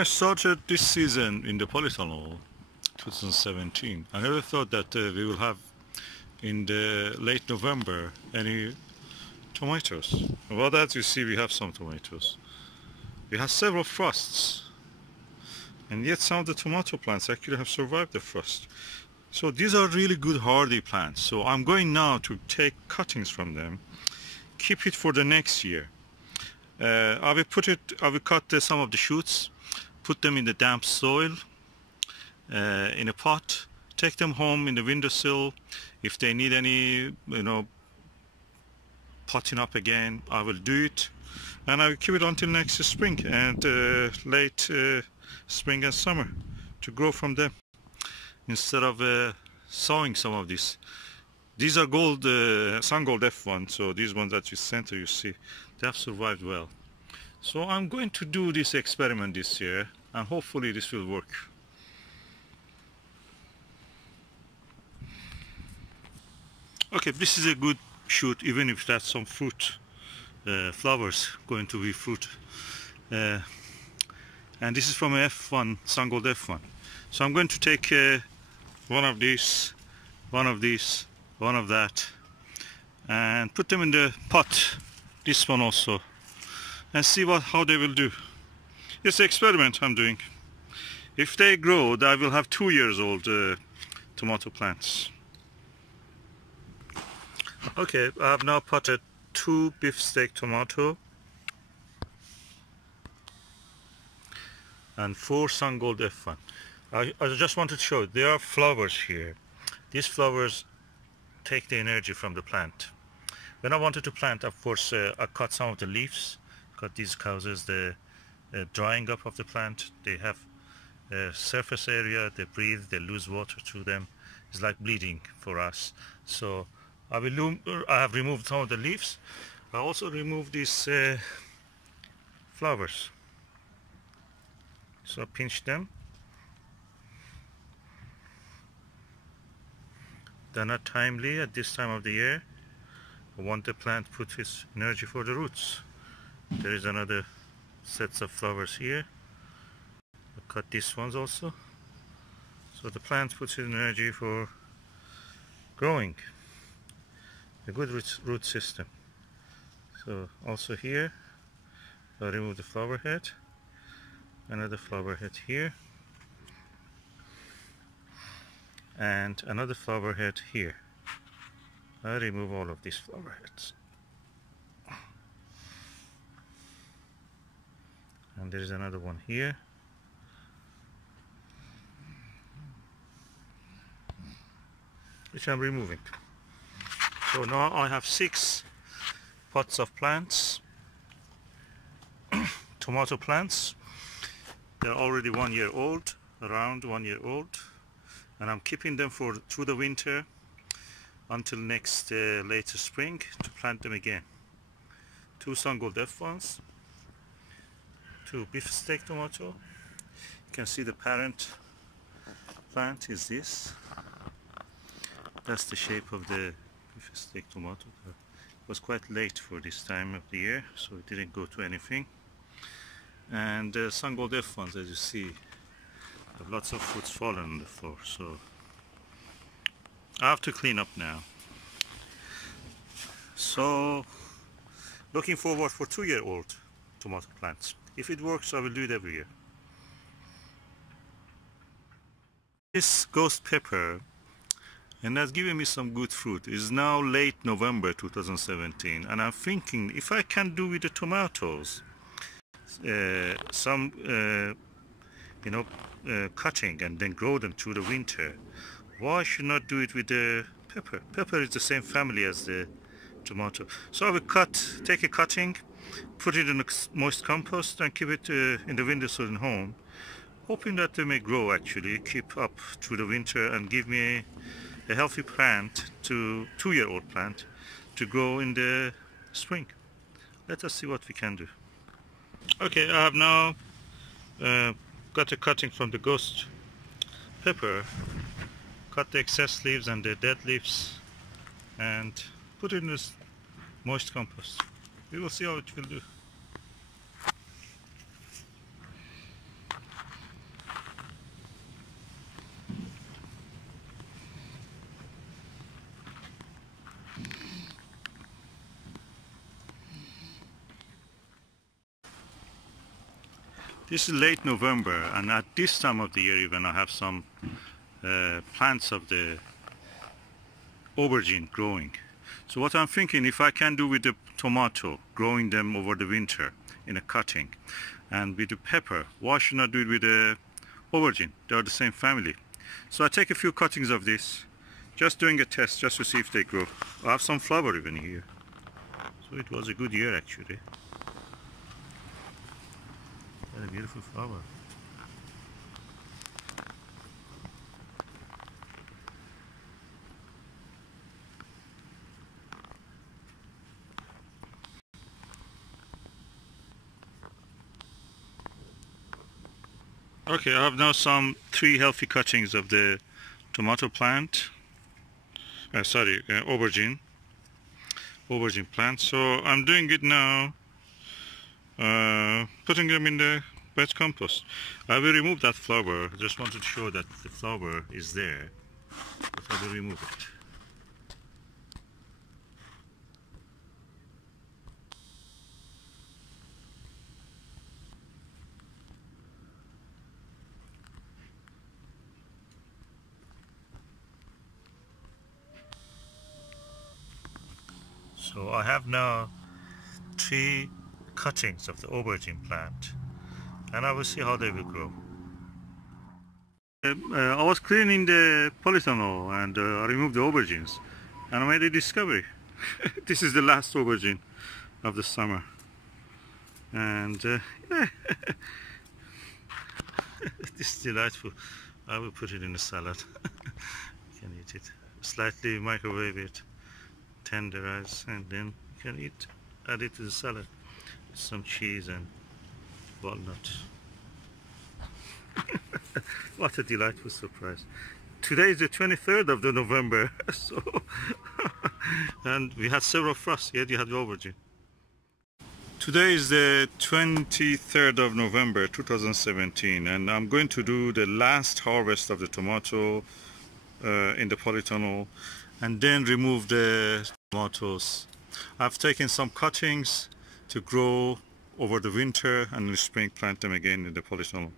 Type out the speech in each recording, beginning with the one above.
I started this season in the Polytunnel, 2017, I never thought that we will have in the late November any tomatoes. Well, as you see, we have some tomatoes. We have several frosts, and yet some of the tomato plants actually have survived the frost. So these are really good hardy plants. So I'm going now to take cuttings from them, keep it for the next year. I will cut some of the shoots, put them in the damp soil in a pot, take them home in the windowsill. If they need any, potting up again, I will do it, and I will keep it until next spring and late spring and summer to grow from them, instead of sowing some of these. These are gold, sun gold F1, so these ones that you center, you see, they have survived well. So I'm going to do this experiment this year, and hopefully this will work. Okay, this is a good shoot, even if that's some fruit, flowers going to be fruit. And this is from a F1, sun gold F1. So I'm going to take one of these, one of these, one of that, and put them in the pot, this one also, and see how they will do. It's an experiment I'm doing. If they grow, I will have 2 years old tomato plants. Okay, I have now potted 2 beefsteak tomato and 4 sun gold F1. I just wanted to show, there are flowers here. These flowers take the energy from the plant. When I wanted to plant, of course, I cut some of the leaves, cut these causes the drying up of the plant. They have surface area, they breathe, they lose water through them. It's like bleeding for us. So I have removed some of the leaves. I also removed these flowers. So I pinch them. They're not timely at this time of the year. I want the plant to put its energy for the roots. There is another sets of flowers here. I cut these ones also. So the plant puts its energy for growing. A good root system. So also here, I remove the flower head. Another flower head here. And another flower head here. I remove all of these flower heads. And there is another one here. Which I'm removing. So now I have 6 pots of plants, tomato plants. They're already 1 year old, around 1 year old. And I'm keeping them through the winter until next later spring to plant them again. 2 sun gold F1s, 2 beefsteak tomato. You can see the parent plant is this. That's the shape of the beefsteak tomato. It was quite late for this time of the year, so it didn't go to anything. And sun gold F1s, as you see, have lots of fruits fallen on the floor, so I have to clean up now. So looking forward for 2 year old tomato plants. If it works, I will do it every year. This ghost pepper, and that's given me some good fruit. It's now late November 2017, and I'm thinking if I can do with the tomatoes cutting and then grow them through the winter, why should not do it with the pepper? Pepper is the same family as the tomato. So I will take a cutting, put it in a moist compost and keep it in the windowsill in home, hoping that they may grow actually, keep up through the winter and give me a healthy plant, 2 year old plant, to grow in the spring. Let us see what we can do. Okay, I have now got a cutting from the ghost pepper, cut the excess leaves and the dead leaves and put it in this moist compost. We will see how it will do. This is late November, and at this time of the year even I have some plants of the aubergine growing. So what I'm thinking, if I can do with the tomato, growing them over the winter in a cutting, and with the pepper, why should I do it with the aubergine? They are the same family. So I take a few cuttings of this, just doing a test, just to see if they grow. I have some flower even here. So it was a good year actually. What a beautiful flower. Okay, I have now some 3 healthy cuttings of the tomato plant. Aubergine plant. So I'm doing it now, putting them in the wet compost. I will remove that flower. I just wanted to show that the flower is there, but I will remove it. So I have now 3 cuttings of the aubergine plant, and I will see how they will grow. I was cleaning the polytunnel and I removed the aubergines, and I made a discovery. This is the last aubergine of the summer, and yeah. This is delightful. I will put it in a salad. You can eat it. Slightly microwave it, tenderize, and then you can add it to the salad with some cheese and walnut. What a delightful surprise. Today is the 23rd of the November, so and we had several frosts, yet you had the aubergine. Today is the 23rd of November 2017, and I'm going to do the last harvest of the tomato in the polytunnel, and then remove the tomatoes. I've taken some cuttings to grow over the winter, and in the spring plant them again in the polytunnel,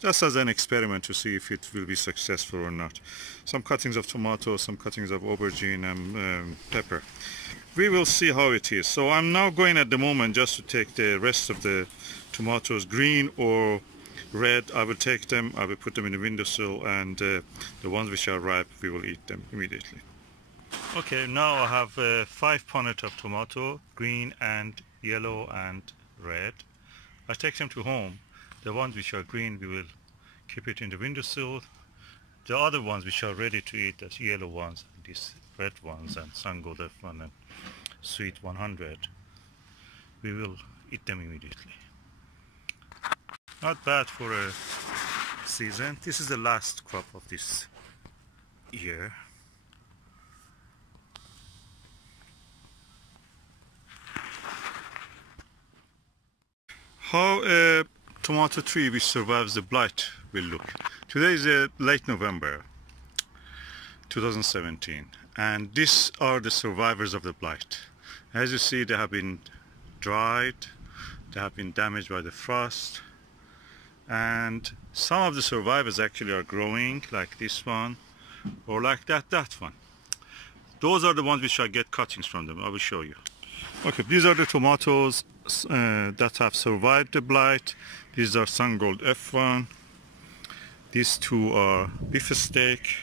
just as an experiment to see if it will be successful or not. Some cuttings of tomato, some cuttings of aubergine and pepper. We will see how it is. So I'm now going at the moment just to take the rest of the tomatoes, green or red. I will take them, I will put them in the windowsill, and the ones which are ripe, we will eat them immediately. Okay, now I have 5 punnet of tomato, green and yellow and red. I take them to home. The ones which are green, we will keep it in the windowsill. The other ones which are ready to eat, that's yellow ones, these red ones, and Sangold F1 and Sweet 100, we will eat them immediately. Not bad for a season. This is the last crop of this year. How a tomato tree which survives the blight will look. Today is late November 2017, and these are the survivors of the blight. As you see, they have been dried, they have been damaged by the frost, and some of the survivors actually are growing, like this one, or like that one. Those are the ones which I get cuttings from them. I will show you. Okay, these are the tomatoes that have survived the blight. These are Sangold F1. These 2 are beefsteak.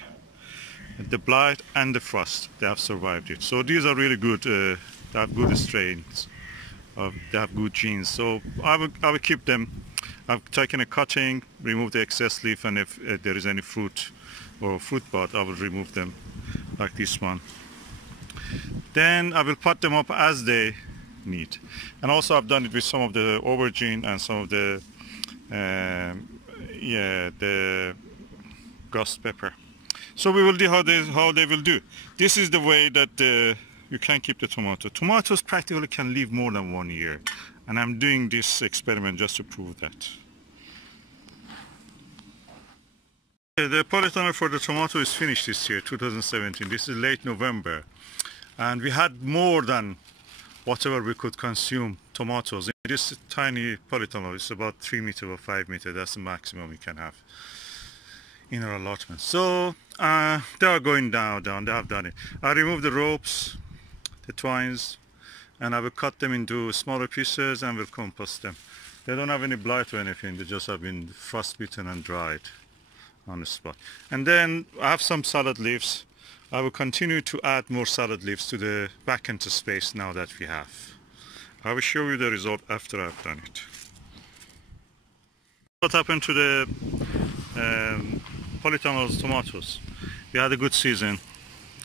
The blight and the frost, they have survived it. So these are really good. They have good strains. They have good genes. So I will keep them. I've taken a cutting, remove the excess leaf, and if there is any fruit or fruit bud, I will remove them, like this one. Then I will pot them up as they need. And also I've done it with some of the aubergine and some of the the ghost pepper. So we will see how they will do. This is the way that you can keep the tomato. Tomatoes practically can live more than 1 year, and I'm doing this experiment just to prove that. The polytunnel for the tomato is finished this year, 2017. This is late November, and we had more than whatever we could consume tomatoes. In This tiny polytunnel is about 3 meters or 5 meters. That's the maximum we can have in our allotment. So they are going down. They have done it. I removed the ropes, the twines, and I will cut them into smaller pieces and will compost them. They don't have any blight or anything. They just have been frostbitten and dried on the spot. And then I have some salad leaves. I will continue to add more salad leaves to the back end space now that we have. I will show you the result after I've done it. What happened to the Polytunnel's tomatoes? We had a good season.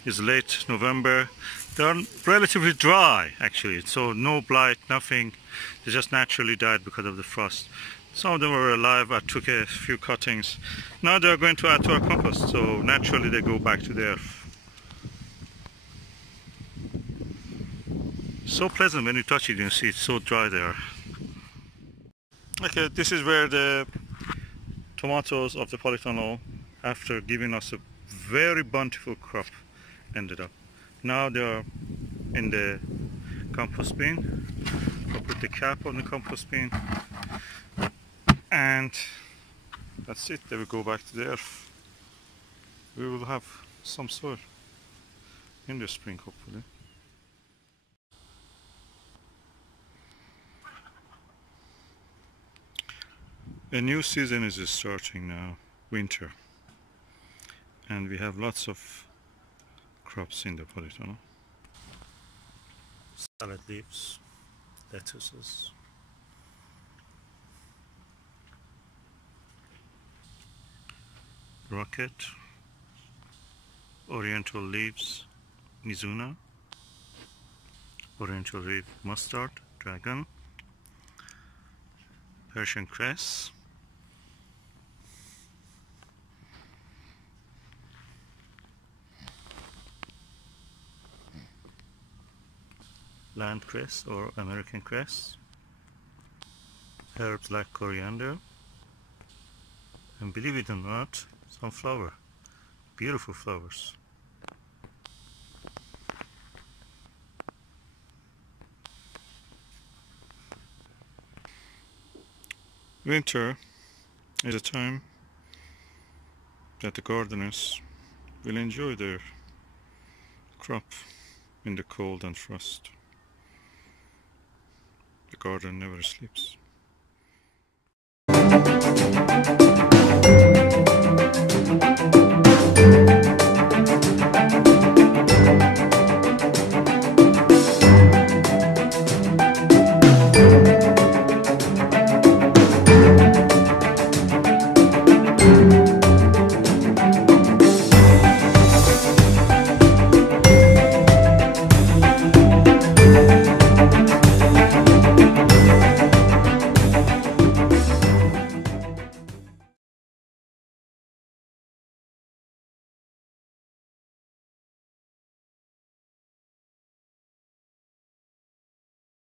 It's late November. They are relatively dry actually, so no blight, nothing. They just naturally died because of the frost. Some of them were alive. I took a few cuttings. Now they are going to add to our compost, so naturally they go back to the earth. So pleasant when you touch it, you see it's so dry there. Okay, this is where the tomatoes of the Polytunnel, after giving us a very bountiful crop, ended up. Now they are in the compost bin. I'll put the cap on the compost bin, and that's it. They will go back to the earth. We will have some soil in the spring, hopefully. A new season is starting now, winter, and we have lots of crops in the Polytunnel. Salad leaves, lettuces, rocket, oriental leaves, mizuna, oriental leaf mustard, dragon, Persian cress, land cress or American cress, herbs like coriander, and believe it or not, some flower, beautiful flowers. Winter is a time that the gardeners will enjoy their crop in the cold and frost. The garden never sleeps.